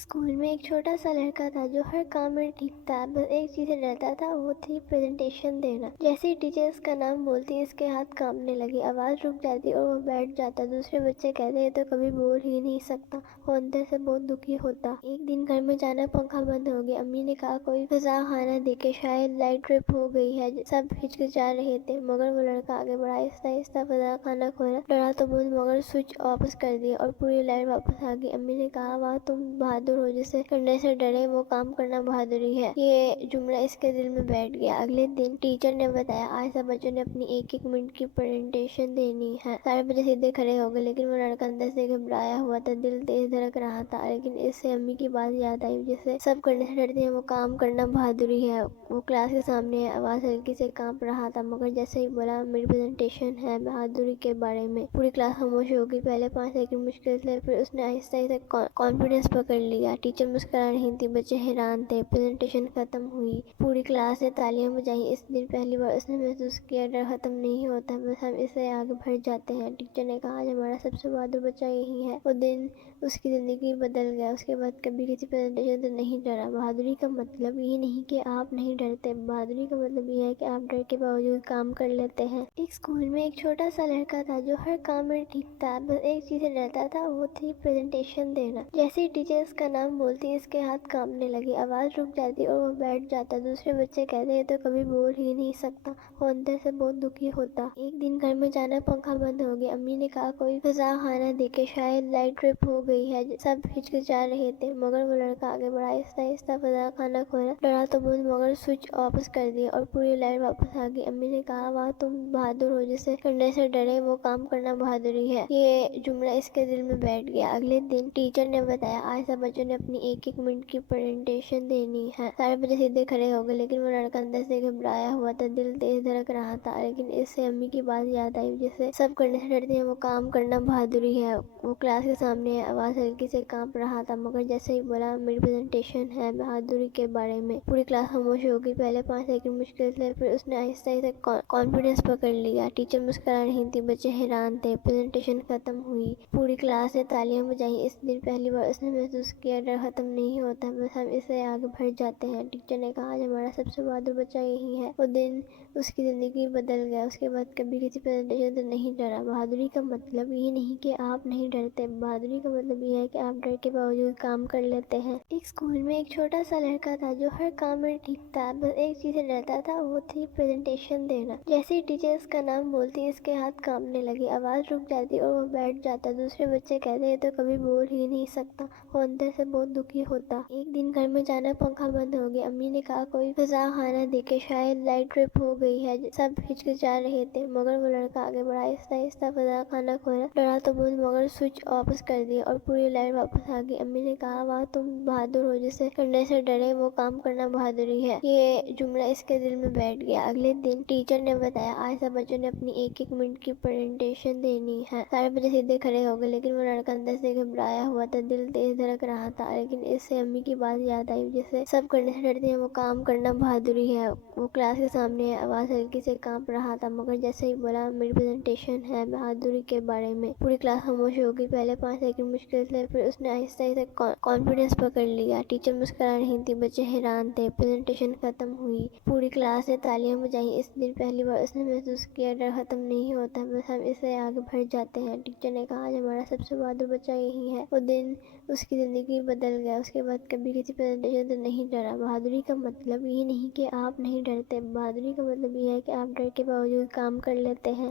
School میں ایک چھوٹا سا لڑکا تھا جو ہر کام میں ٹھیک تھا، بس ایک چیز سے ڈرتا تھا، وہ تھی پریزنٹیشن دینا۔ جیسے ہی ٹیچر اس کا نام بولتی اس کے ہاتھ کانپنے لگے، آواز رک جاتی اور وہ بیٹھ جاتا۔ دوسرے بچے کہتے یہ تو کبھی بول ہی نہیں سکتا، وہ اندر سے بہت دکھی ہوتا۔ ایک دن گھر میں اچانک پنکھا بند ہو گیا۔ امی نے کہا کوئی فضا خانہ دیکھے، شاید لائٹ ٹرپ ہو گئی ہے۔ سب ہچکچا رہے تھے مگر وہ لڑکا آگے بڑھا، آہستہ آہستہ فضا خانہ کھولا۔ ڈرا تو بہت مگر سوئچ واپس کر دیا اور پوری لائٹ واپس آ گئی۔ امی نے کہا واہ تم بہادر ہو، جسے کرنے سے ڈرے وہ کام کرنا بہادری ہے۔ یہ جملہ اس کے دل میں بیٹھ گیا۔ اگلے دن ٹیچر نے بتایا آج سب بچوں نے اپنی ایک ایک منٹ کی پریزنٹیشن دینی ہے۔ سارے بچے سیدھے کھڑے ہو گئے لیکن وہ لڑکا اندر سے گھبرایا ہوا تھا، دل تیز دھڑک رہا تھا۔ لیکن اس سے امی کی بات یاد آئی، جسے سب کرنے سے ڈرتے ہیں وہ کام کرنا بہادری ہے۔ وہ کلاس کے سامنے ہے، آواز ہلکی سے کانپ رہا تھا مگر جیسے ہی بولا میری پریزنٹیشن ہے بہادری کے بارے میں، پوری کلاس خاموش ہو گئی۔ پہلے 5 سیکنڈ مشکل تھے، پھر اس نے آہستہ آہستہ کانفیڈنس پکڑ لیا۔ ٹیچر مسکرا رہی تھی، بچے حیران تھے۔ پریزنٹیشن ختم ہوئی، پوری کلاس نے تالیاں بجائیں۔ اس دن پہلی بار اس نے محسوس کیا ڈر ختم نہیں ہوتا، بس ہم اس سے آگے بڑھ جاتے ہیں۔ ٹیچر نے کہا آج ہمارا سب سے بہادر بچہ یہی ہے۔ وہ دن اس کی زندگی بدل گیا۔ اس کے بعد کبھی کسی پریزنٹیشن سے نہیں ڈرا۔ بہادری کا مطلب یہ نہیں کہ آپ نہیں ڈرتے، بہادری کا مطلب یہ ہے کہ آپ ڈر کے باوجود کام کر لیتے ہیں۔ ایک اسکول میں ایک چھوٹا سا لڑکا تھا جو ہر کام میں ٹھیک تھا، بس ایک چیز سے ڈرتا تھا، وہ تھی پریزنٹیشن دینا۔ جیسے ہی ٹیچر اس کا نام بولتی اس کے ہاتھ کانپنے لگے، آواز رک جاتی اور وہ بیٹھ جاتا۔ دوسرے بچے کہتے یہ تو کبھی بول ہی نہیں سکتا، وہ اندر سے بہت دکھی ہوتا۔ ایک دن گھر میں اچانک پنکھا بند ہو گیا۔ امی نے کہا کوئی فضا خانہ دیکھے، شاید لائٹ ٹرپ ہو گئی ہے۔ سب ہچکچا رہے تھے مگر وہ لڑکا آگے بڑھا، آہستہ آہستہ فضا خانہ کھولا۔ ڈرا تو بہت مگر سوئچ واپس کر دیا اور پوری لائٹ واپس آ گئی۔ امی نے کہا واہ تم بہادر ہو، جسے کرنے سے ڈرے وہ کام کرنا بہادری ہے۔ یہ جملہ اس کے دل میں بیٹھ گیا۔ اگلے دن ٹیچر نے بتایا آج سب بچوں نے اپنی ایک ایک منٹ کی پریزنٹیشن دینی ہے۔ سارے بچے سیدھے کھڑے ہو گئے لیکن وہ لڑکا اندر سے گھبرایا ہوا تھا، دل تیز دھڑک رہا تھا۔ لیکن اس سے امی کی بات یاد آئی، جسے سب کرنے سے ڈرتے ہیں وہ کام کرنا بہادری ہے۔ وہ کلاس کے سامنے ہے، آواز ہلکی سے کانپ رہا تھا مگر جیسے ہی بولا میری پریزنٹیشن ہے بہادری کے بارے میں، پوری کلاس خاموش ہو گئی۔ پہلے 5 سیکنڈ مشکل تھے، پھر اس نے آہستہ آہستہ کانفیڈنس پکڑ لیا۔ ٹیچر مسکرا رہی تھی، بچے حیران تھے۔ پریزنٹیشن ختم ہوئی، پوری کلاس نے تالیاں بجائیں۔ اس دن پہلی بار اس نے محسوس کیا ڈر ختم نہیں ہوتا، بس ہم اس سے آگے بڑھ جاتے ہیں۔ ٹیچر نے کہا آج ہمارا سب سے بہادر بچہ یہی ہے۔ وہ دن اس کی زندگی بدل گیا۔ اس کے بعد کبھی کسی پریزنٹیشن سے نہیں ڈرا۔ بہادری کا مطلب یہ نہیں کہ آپ نہیں ڈرتے، بہادری کا مطلب یہ ہے کہ آپ ڈر کے باوجود کام کر لیتے ہیں۔ ایک اسکول میں ایک چھوٹا سا لڑکا تھا جو ہر کام میں ٹھیک تھا، بس ایک چیز سے ڈرتا تھا، وہ تھی پریزنٹیشن دینا۔ جیسے ہی ٹیچر اس کا نام بولتی اس کے ہاتھ کانپنے لگے، آواز رک جاتی اور وہ بیٹھ جاتا۔ دوسرے بچے کہتے یہ تو کبھی بول ہی نہیں سکتا، وہ اندر سے بہت دکھی ہوتا۔ ایک دن گھر میں اچانک پنکھا بند ہو گیا۔ امی نے کہا کوئی فضا خانہ دیکھے، شاید لائٹ ٹرپ ہو گئی ہے۔ سب ہچکچا رہے تھے مگر وہ لڑکا آگے بڑھا، آہستہ آہستہ فضا خانہ کھولا۔ ڈرا تو بہت مگر سوئچ واپس کر دیا اور پوری لائٹ واپس آ گئی۔ امی نے کہا واہ تم بہادر ہو، جسے کرنے سے ڈرے وہ کام کرنا بہادری ہے۔ یہ جملہ اس کے دل میں بیٹھ گیا۔ اگلے دن ٹیچر نے بتایا آج سب بچوں نے اپنی ایک ایک منٹ کی پریزنٹیشن دینی ہے۔ سارے بچے سیدھے کھڑے ہو گئے لیکن وہ لڑکا اندر سے گھبرایا ہوا تھا، دل تیز دھڑک رہا تھا۔ لیکن اس سے امی کی بات یاد آئی، جسے سب کرنے سے ڈرتے ہیں وہ کام کرنا بہادری ہے۔ وہ کلاس کے سامنے ہے، آواز ہلکی سے کانپ رہا تھا مگر جیسے ہی بولا میری پریزنٹیشن ہے بہادری کے بارے میں، پوری کلاس خاموش ہو گئی۔ پہلے 5 سیکنڈ مشکل تھے، پھر اس نے آہستہ آہستہ کانفیڈنس پکڑ لیا۔ ٹیچر مسکرا رہی تھی، بچے حیران تھے۔ پریزنٹیشن ختم ہوئی، پوری کلاس نے تالیاں بجائیں۔ اس دن پہلی بار اس نے محسوس کیا ڈر ختم نہیں ہوتا، بس ہم اس سے آگے بڑھ جاتے ہیں۔ ٹیچر نے کہا آج ہمارا سب سے بہادر بچہ یہی ہے۔ وہ دن اس کی زندگی بدل گیا۔ اس کے بعد کبھی کسی پریزنٹیشن سے نہیں ڈرا۔ بہادری کا مطلب یہ نہیں کہ آپ نہیں ڈرتے، بہادری کا مطلب یہ ہے کہ آپ ڈر کے باوجود کام کر لیتے ہیں۔